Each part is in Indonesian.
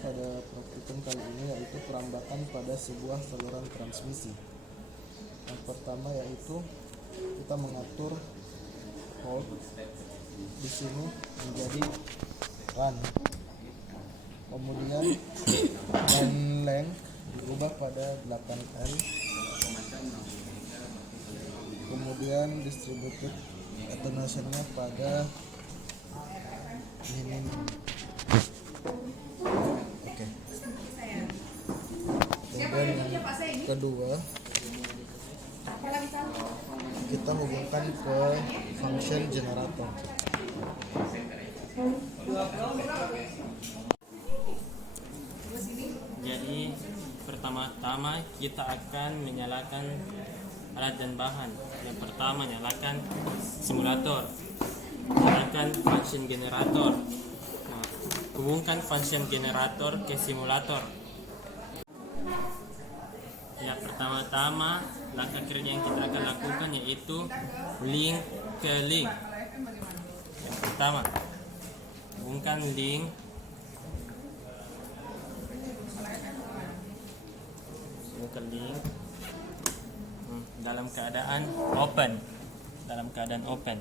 pada praktikum kali ini yaitu perambatan pada sebuah saluran transmisi. Yang pertama yaitu kita mengatur hold di sini menjadi run. Kemudian dan length diubah pada 8L. Kemudian distributed attenuation-nya pada minimum. Oke. Kemudian yang kedua, kita hubungkan ke function generator. Jadi pertama-tama kita akan menyalakan alat dan bahan. Yang pertama nyalakan simulator, nyalakan function generator. Nah, hubungkan function generator ke simulator. Ya, pertama-tama langkah kerja yang kita akan lakukan yaitu link ke link. Yang pertama, hubungkan link dalam keadaan open.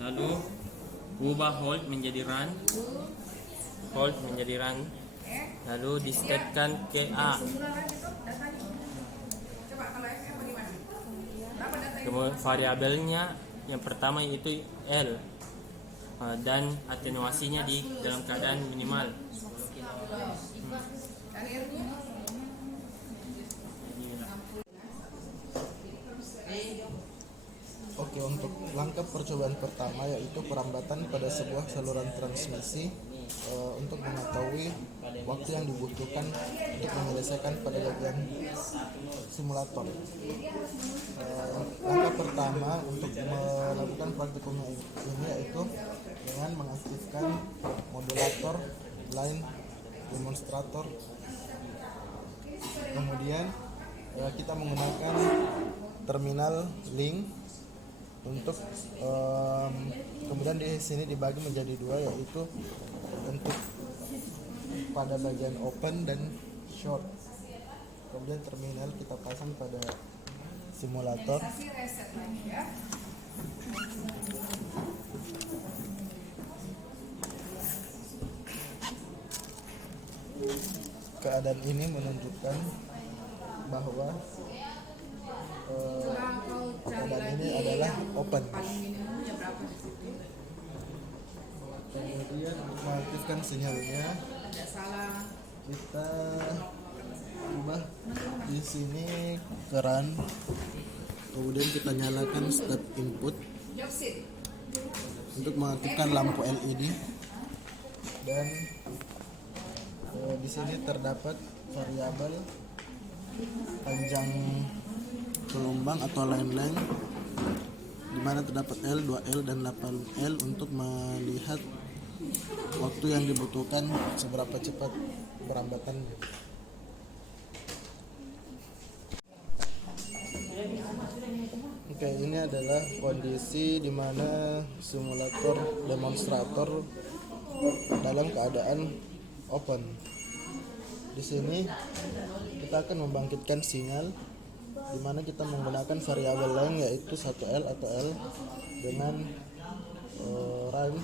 Lalu ubah hold menjadi run, lalu disetkan ke A. Kemudian variabelnya yang pertama yaitu L, dan atenuasinya di dalam keadaan minimal. Oke, untuk langkah percobaan pertama yaitu perambatan pada sebuah saluran transmisi untuk mengetahui waktu yang dibutuhkan untuk menyelesaikan pada bagian simulator. Langkah pertama untuk melakukan praktikum ini yaitu dengan mengaktifkan modulator line demonstrator. Kemudian kita menggunakan terminal link untuk kemudian di sini dibagi menjadi dua, yaitu untuk pada bagian open dan short. Kemudian terminal kita pasang pada simulator. Keadaan ini menunjukkan bahwa keadaan ini adalah open. Kemudian mengaktifkan sinyalnya, kita ubah di sini ke run. Kemudian kita nyalakan step input untuk mengaktifkan lampu LED, dan di sini terdapat variabel panjang gelombang atau line length, di mana terdapat L, 2L dan 8L untuk melihat waktu yang dibutuhkan seberapa cepat perambatannya. Oke, ini adalah kondisi di mana simulator demonstrator dalam keadaan open. Di sini kita akan membangkitkan sinyal di mana kita menggunakan variabel length yaitu 1L atau L dengan run.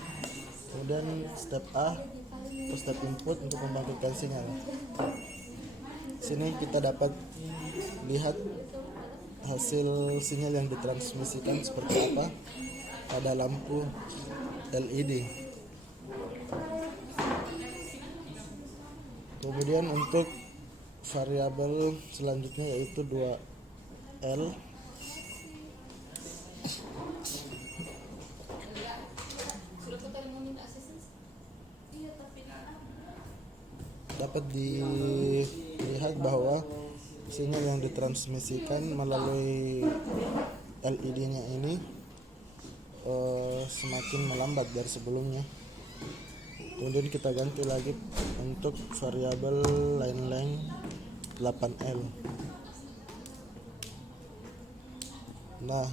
Kemudian step A atau step input untuk membangkitkan sinyal. Sini kita dapat lihat hasil sinyal yang ditransmisikan seperti apa pada lampu LED. Kemudian untuk variabel selanjutnya yaitu 2L. Dapat dilihat bahwa sinyal yang ditransmisikan melalui LED-nya ini semakin melambat dari sebelumnya. Kemudian kita ganti lagi untuk variabel line length 8L. Nah,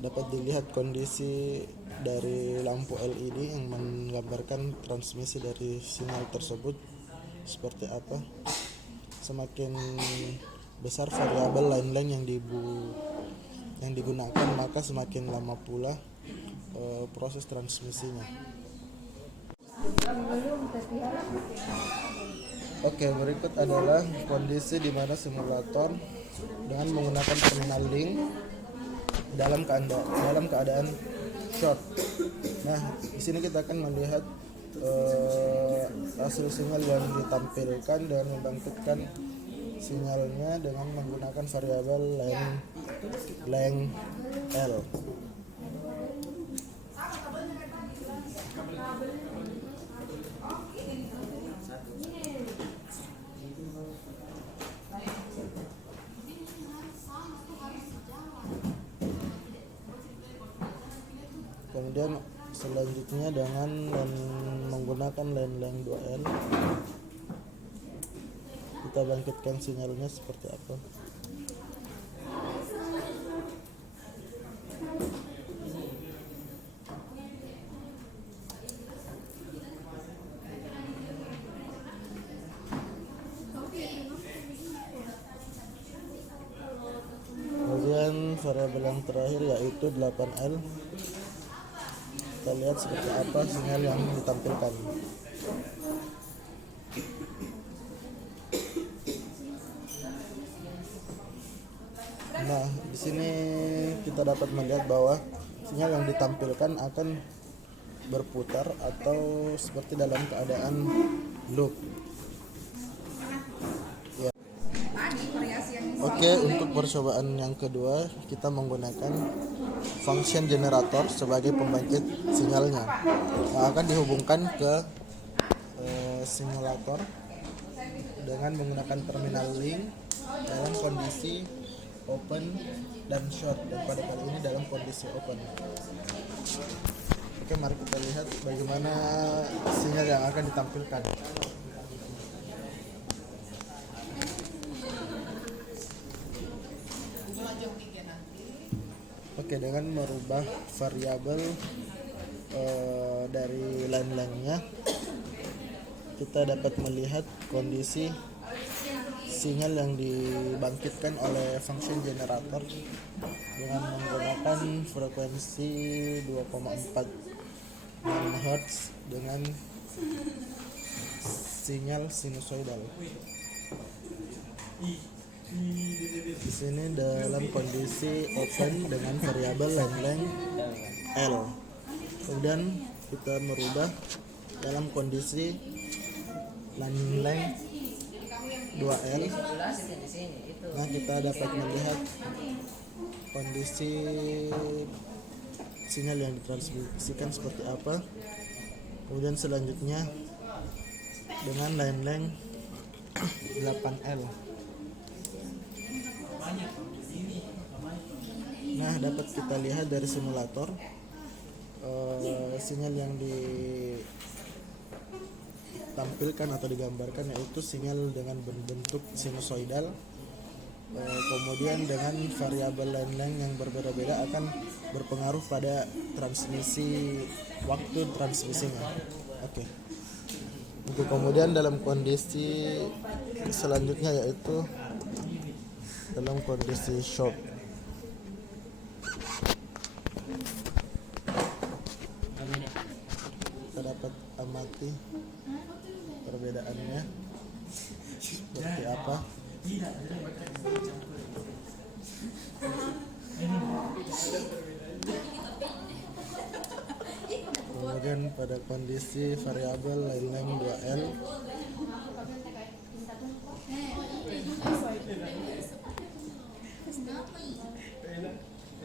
dapat dilihat kondisi dari lampu LED yang menggambarkan transmisi dari sinyal tersebut seperti apa. Semakin besar variabel line-line yang digunakan, maka semakin lama pula proses transmisinya. Oke, berikut adalah kondisi di mana simulator dengan menggunakan terminal link dalam keadaan short. Nah, di sini kita akan melihat hasil sinyal yang ditampilkan dan membangkitkan sinyalnya dengan menggunakan variabel length L. Kemudian selanjutnya dengan menggunakan length 2L kita bangkitkan sinyalnya seperti apa. Kemudian variabel yang terakhir yaitu 8L, kita lihat seperti apa sinyal yang ditampilkan. Nah, di sini kita dapat melihat bahwa sinyal yang ditampilkan akan berputar atau seperti dalam keadaan loop. Ya. Oke, untuk percobaan yang kedua kita menggunakan function generator sebagai pembangkit sinyalnya yang akan dihubungkan ke simulator dengan menggunakan terminal link dalam kondisi open dan short, dan pada kali ini dalam kondisi open. Oke, mari kita lihat bagaimana sinyal yang akan ditampilkan. Oke, dengan merubah variabel dari line-line-nya, kita dapat melihat kondisi sinyal yang dibangkitkan oleh function generator dengan menggunakan frekuensi 2,4 MHz dengan sinyal sinusoidal. Di sini dalam kondisi open dengan variabel length L. Kemudian kita merubah dalam kondisi length 2L. Nah, kita dapat melihat kondisi sinyal yang ditransmisikan seperti apa. Kemudian selanjutnya dengan length 8L. Nah, dapat kita lihat dari simulator sinyal yang ditampilkan atau digambarkan yaitu sinyal dengan bentuk sinusoidal. Kemudian dengan variabel length yang berbeda-beda akan berpengaruh pada transmisi waktu transmisinya. Oke. Untuk kemudian dalam kondisi selanjutnya yaitu dalam kondisi short. Kita dapat amati perbedaannya seperti apa. Kemudian pada kondisi variabel length 2L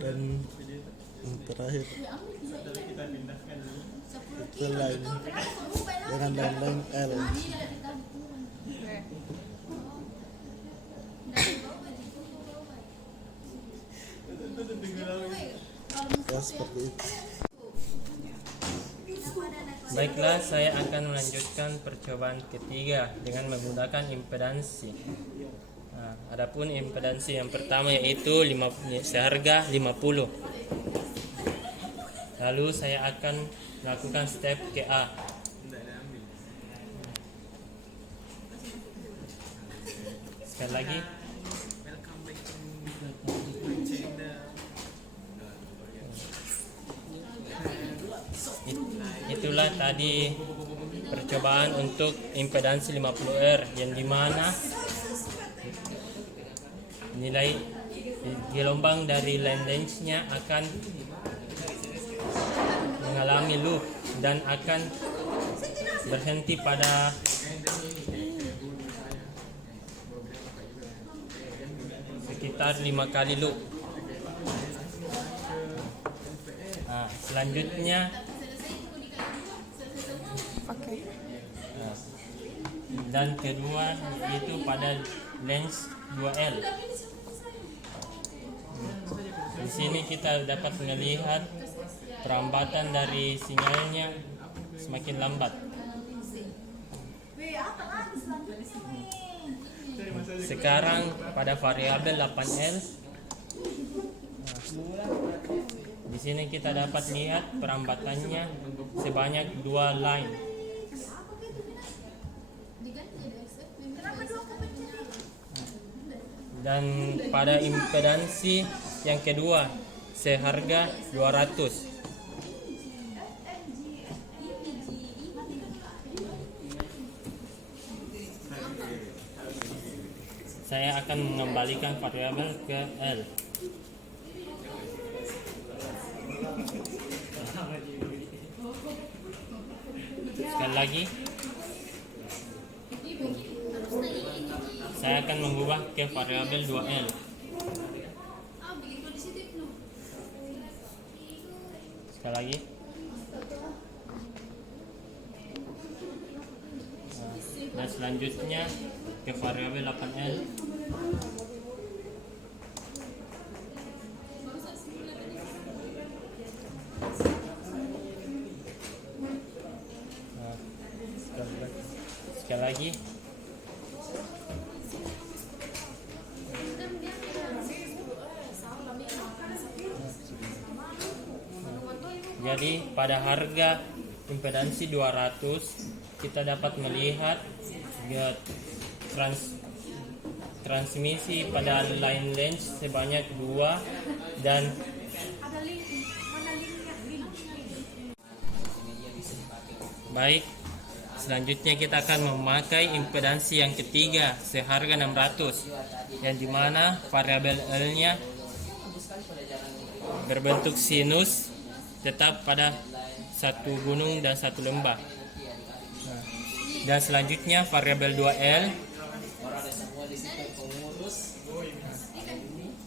dan yang terakhir itu line dengan length L. Ya, seperti itu. Baiklah, saya akan melanjutkan percobaan ketiga dengan menggunakan impedansi. Nah, adapun impedansi yang pertama yaitu seharga 50. Lalu saya akan melakukan step KA. Sekali lagi. Itulah tadi percobaan untuk impedansi 50R yang dimana nilai gelombang dari line length-nya akan mengalami loop dan akan berhenti pada sekitar 5 kali loop. Nah, selanjutnya dan kedua yaitu pada lens 2L. Di sini kita dapat melihat perambatan dari sinyalnya semakin lambat. Sekarang pada variabel 8L, di sini kita dapat lihat perambatannya sebanyak 2 line. Dan pada impedansi yang kedua seharga 200. Saya akan mengembalikan variabel ke L. Sekali lagi, saya akan mengubah ke variabel 2L. Sekali lagi. Dan selanjutnya ke variabel 8L. Sekali lagi. Jadi pada harga impedansi 200 kita dapat melihat transmisi pada line length sebanyak 2 dan baik. Selanjutnya kita akan memakai impedansi yang ketiga seharga 600 yang dimana variabel L-nya berbentuk sinus tetap pada satu gunung dan satu lembah. Dan selanjutnya variabel 2L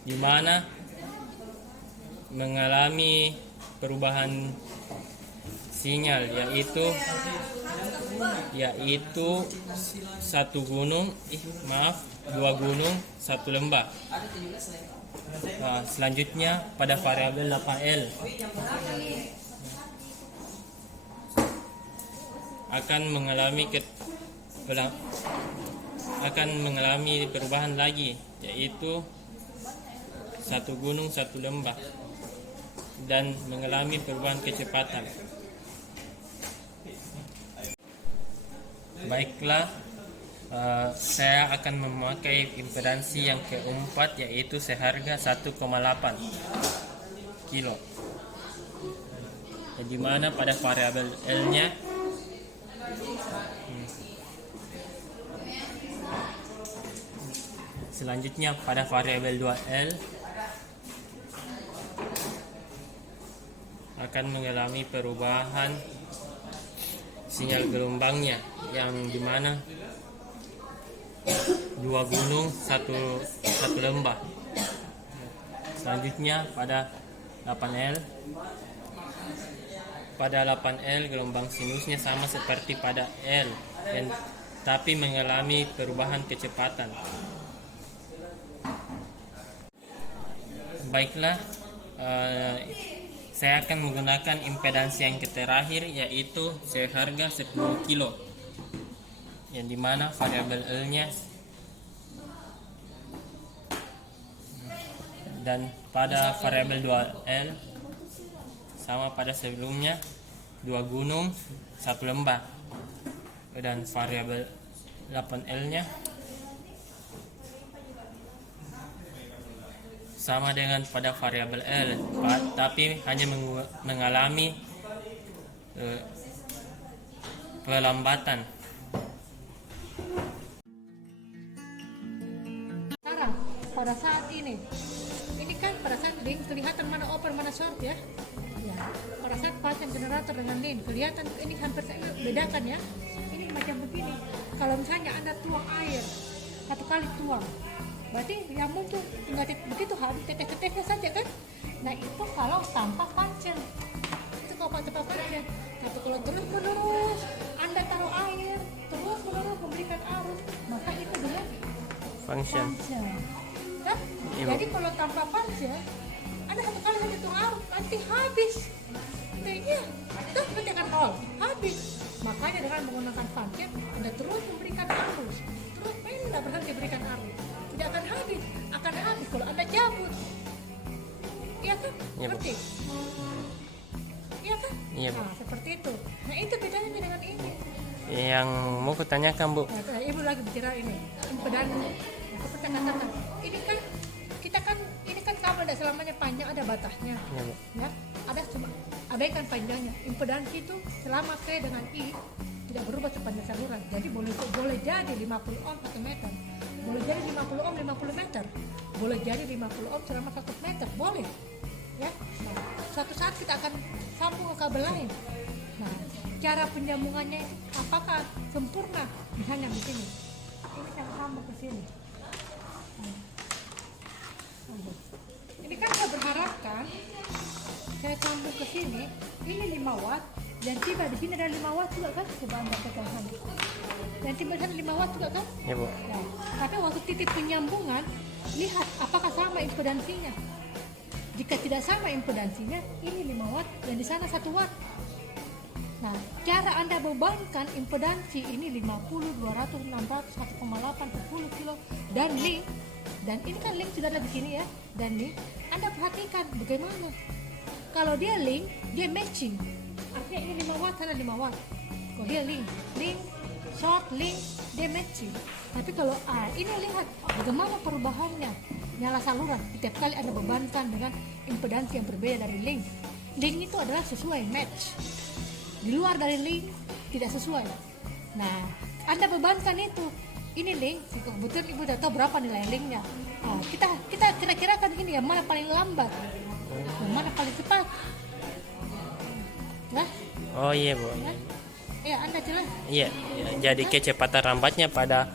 di mana mengalami perubahan sinyal yaitu satu gunung, dua gunung, satu lembah. Nah, selanjutnya pada variabel 8L akan mengalami perubahan lagi, yaitu satu gunung satu lembah dan mengalami perubahan kecepatan. Baiklah, saya akan memakai impedansi yang keempat yaitu seharga 1,8 kilo. Di mana pada variabel L-nya selanjutnya pada variabel 2L akan mengalami perubahan sinyal gelombangnya yang dimana dua gunung satu lembah. Selanjutnya pada 8L gelombang sinusnya sama seperti pada L tapi mengalami perubahan kecepatan. Baiklah, saya akan menggunakan impedansi yang terakhir yaitu seharga 10 kilo yang dimana variabel L-nya dan pada variabel 2L sama pada sebelumnya, 2 gunung 1 lembah, dan variabel 8L-nya sama dengan pada variabel L, tapi hanya mengalami pelambatan. Sekarang pada saat ini kan pada saat link kelihatan mana open mana short ya. Ya, pada saat pasang generator dengan link kelihatan ini hampir saya bedakan ya. Ini macam begini. Kalau misalnya Anda tuang air 1 kali tuang, berarti yang muncul tinggal begitu habis tetes-tetesnya saja kan. Nah itu kalau tanpa pancel, itu kalau tanpa pancel. Tapi kalau terus Anda taruh air terus memberikan arus, maka itu dengan Function. pancel. Kan? Iya, Jadi kalau tanpa pancel, Anda 1 kali saja tuang arus nanti habis. Iya, itu seperti akan habis. Makanya dengan menggunakan pancel, Anda terus memberikan arus, terus tidak berhenti berikan arus. Tidak akan habis kalau Anda cabut. Iya kan? Iya, Bu. Ngerti? Iya kan? Iya, Bu. Nah, seperti itu. Nah, itu bedanya dengan ini. Yang mau kutanyakan, Bu, Nah, Ibu lagi bicara ini. Impedan seperti katakan. Ini kan kita kan ini kan kabel tidak selamanya panjang, ada batasnya. ya, Bu. Ya, ada cuma abaikan panjangnya. Impedansi itu selama P dengan I tidak berubah sepanjang saluran. Jadi boleh jadi 50 ohm 1 meter. Boleh jadi 50 ohm 50 meter. Boleh jadi 50 ohm selama 1 meter. Boleh. Ya. Nah, suatu saat kita akan sambung ke kabel lain. Nah, cara penyambungannya itu apakah sempurna? Misalnya begini. Ini saya sambung ke sini. Nah, sambung. Ini kan saya berharapkan saya sambung ke sini, ini 5 watt dan tiba di sini ada 5 watt juga kan? Coba Anda tekan. Dan tiba di sana 5 watt juga kan? Ya, Bu. Nah, tapi waktu titik penyambungan, lihat apakah sama impedansinya. Jika tidak sama impedansinya, ini 5 watt dan di sana 1 watt. Nah, cara Anda bebankan impedansi ini 50, 200, 600, 1,8 per 10 kilo dan link. Dan ini kan link sudah ada di sini ya. Dan link, Anda perhatikan bagaimana. Kalau dia link, dia matching. Artinya ini 5 watt, sana 5 watt. Kalau dia link, short, link, dia matching. Tapi kalau ini lihat bagaimana perubahannya. Nyala saluran, setiap kali Anda bebankan dengan impedansi yang berbeda dari link. Link itu adalah sesuai match. Di luar dari link tidak sesuai. Nah, Anda bebankan itu. Ini link, kebetulan Ibu udah tahu berapa nilai linknya. Nah, kita kira-kira kan gini ya, mana paling lambat, yang mana paling cepat. Nah, Oh iya, Bu. ya Anda jelas. Iya, jadi kecepatan lambatnya pada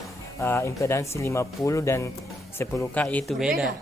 impedansi 50 dan 10K itu beda.